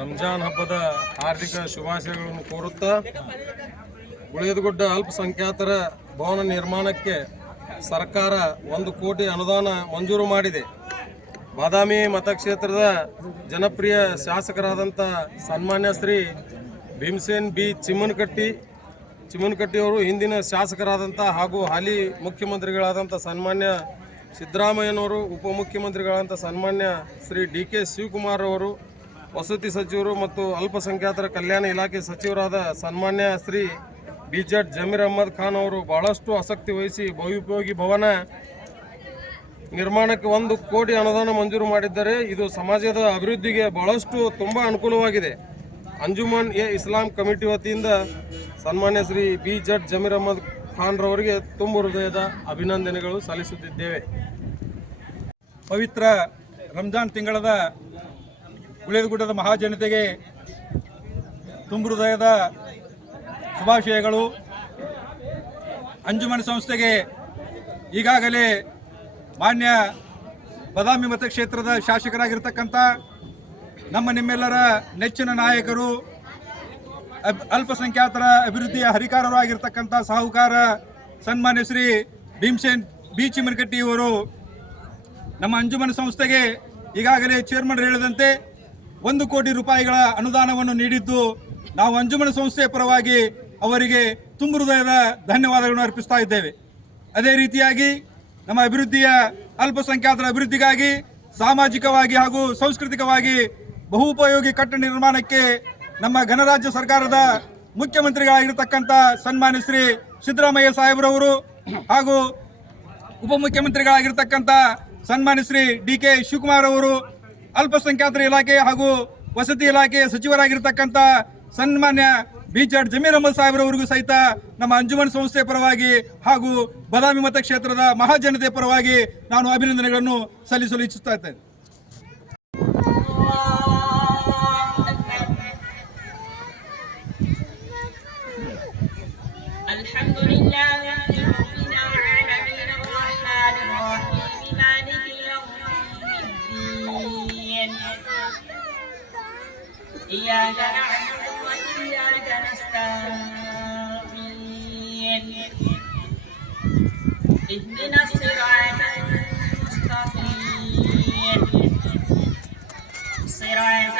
ರಂಜಾನ್ ಹಬ್ಬದ ಹಾರ್ದಿಕ ಶುಭಾಶಯಗಳನ್ನು ಕೋರುತ್ತಾ, ಗುಳೇದಗುಡ್ಡ ಅಲ್ಪಸಂಖ್ಯಾತರ ಭವನ ನಿರ್ಮಾಣಕ್ಕೆ ಸರ್ಕಾರ 1 ಕೋಟಿ ಅನುದಾನ ಮಂಜೂರು ಮಾಡಿದೆ. ಬಾದಾಮಿ ಮತಕ್ಷೇತ್ರದ ಜನಪ್ರಿಯ ಶಾಸಕರಾದಂಥ ಸನ್ಮಾನ್ಯ ಶ್ರೀ ಭೀಮಸೇನ್ ಬಿ ಚಿಮ್ಮನಕಟ್ಟಿಯವರು ಹಿಂದಿನ ಶಾಸಕರಾದಂಥ ಹಾಗೂ ಹಾಲಿ ಮುಖ್ಯಮಂತ್ರಿಗಳಾದಂಥ ಸನ್ಮಾನ್ಯ ಸಿದ್ದರಾಮಯ್ಯನವರು, ಉಪಮುಖ್ಯಮಂತ್ರಿಗಳಾದಂಥ ಸನ್ಮಾನ್ಯ ಶ್ರೀ DK ಶಿವಕುಮಾರ್ ಅವರು, ವಸತಿ ಸಚಿವರು ಮತ್ತು ಅಲ್ಪಸಂಖ್ಯಾತರ ಕಲ್ಯಾಣ ಇಲಾಖೆ ಸಚಿವರಾದ ಸನ್ಮಾನ್ಯ ಶ್ರೀ BZ ಜಮೀರ್ ಅಹಮದ್ ಖಾನ್ ಅವರು ಬಹಳಷ್ಟು ಆಸಕ್ತಿ ವಹಿಸಿ ಬಹುಪಯೋಗಿ ಭವನ ನಿರ್ಮಾಣಕ್ಕೆ 1 ಕೋಟಿ ಅನುದಾನ ಮಂಜೂರು ಮಾಡಿದ್ದಾರೆ. ಇದು ಸಮಾಜದ ಅಭಿವೃದ್ಧಿಗೆ ಬಹಳಷ್ಟು ತುಂಬ ಅನುಕೂಲವಾಗಿದೆ. ಅಂಜುಮನ್ ಇಸ್ಲಾಂ ಕಮಿಟಿ ವತಿಯಿಂದ ಸನ್ಮಾನ್ಯ ಶ್ರೀ BZ ಜಮೀರ್ ಅಹಮದ್ ಖಾನ್ ರವರಿಗೆ ತುಂಬ ಹೃದಯದ ಅಭಿನಂದನೆಗಳು ಸಲ್ಲಿಸುತ್ತಿದ್ದೇವೆ. ಪವಿತ್ರ ರಂಜಾನ್ ತಿಂಗಳದ ಗುಳೇದಗುಡ್ಡದ ಮಹಾಜನತೆಗೆ ತುಂಬ ಹೃದಯದ ಶುಭಾಶಯಗಳು. ಅಂಜುಮನ್ ಸಂಸ್ಥೆಗೆ ಈಗಾಗಲೇ ಮಾನ್ಯ ಬಾದಾಮಿ ಮತಕ್ಷೇತ್ರದ ಶಾಸಕರಾಗಿರ್ತಕ್ಕಂಥ ನಿಮ್ಮೆಲ್ಲರ ನೆಚ್ಚಿನ ನಾಯಕರು, ಅಲ್ಪಸಂಖ್ಯಾತರ ಅಭಿವೃದ್ಧಿಯ ಹರಿಕಾರರು ಆಗಿರ್ತಕ್ಕಂಥ ಸಾಹುಕಾರ ಸನ್ಮಾನ್ಯ ಶ್ರೀ ಭೀಮಸೇನ್ ಬಿ ಚಿಮ್ಮನಕಟ್ಟಿಯವರು ನಮ್ಮ ಅಂಜುಮನ್ ಸಂಸ್ಥೆಗೆ ಈಗಾಗಲೇ ಚೇರ್ಮನ್ ಹೇಳಿದಂತೆ 1 ಕೋಟಿ ರೂಪಾಯಿಗಳ ಅನುದಾನವನ್ನು ನೀಡಿದ್ದು, ನಾವು ಅಂಜುಮನ್ ಸಂಸ್ಥೆಯ ಪರವಾಗಿ ಅವರಿಗೆ ತುಂಬ ಹೃದಯದ ಧನ್ಯವಾದಗಳನ್ನು ಅರ್ಪಿಸ್ತಾ ಇದ್ದೇವೆ. ಅದೇ ರೀತಿಯಾಗಿ ನಮ್ಮ ಅಭಿವೃದ್ಧಿಯ ಅಲ್ಪಸಂಖ್ಯಾತರ ಅಭಿವೃದ್ಧಿಗಾಗಿ ಸಾಮಾಜಿಕವಾಗಿ ಹಾಗೂ ಸಾಂಸ್ಕೃತಿಕವಾಗಿ ಬಹುಪಯೋಗಿ ಕಟ್ಟಡ ನಿರ್ಮಾಣಕ್ಕೆ ನಮ್ಮ ಗಣರಾಜ್ಯ ಸರ್ಕಾರದ ಮುಖ್ಯಮಂತ್ರಿಗಳಾಗಿರ್ತಕ್ಕಂಥ ಸನ್ಮಾನ್ಯ ಶ್ರೀ ಸಿದ್ದರಾಮಯ್ಯ ಸಾಹೇಬ್ರವರು ಹಾಗೂ ಉಪಮುಖ್ಯಮಂತ್ರಿಗಳಾಗಿರ್ತಕ್ಕಂಥ ಸನ್ಮಾನ್ಯ ಶ್ರೀ DK ಶಿವಕುಮಾರ್ ಅವರು, ಅಲ್ಪಸಂಖ್ಯಾತರ ಇಲಾಖೆ ಹಾಗೂ ವಸತಿ ಇಲಾಖೆ ಸಚಿವರಾಗಿರ್ತಕ್ಕಂಥ ಸನ್ಮಾನ್ಯ BZ ಜಮೀರ್ ಅಹಮದ್ ಸಾಹೇಬ್ರವರಿಗೂ ಸಹಿತ ನಮ್ಮ ಅಂಜುಮನ್ ಸಂಸ್ಥೆಯ ಪರವಾಗಿ ಹಾಗೂ ಬಾದಾಮಿ ಮತಕ್ಷೇತ್ರದ ಮಹಾಜನತೆಯ ಪರವಾಗಿ ನಾನು ಅಭಿನಂದನೆಗಳನ್ನು ಸಲ್ಲಿಸಲು ಇಚ್ಛಿಸ್ತಾ ಇದ್ದೇನೆ. إياك نعبد وإياك نستعين اهدنا الصراط المستقيم صراط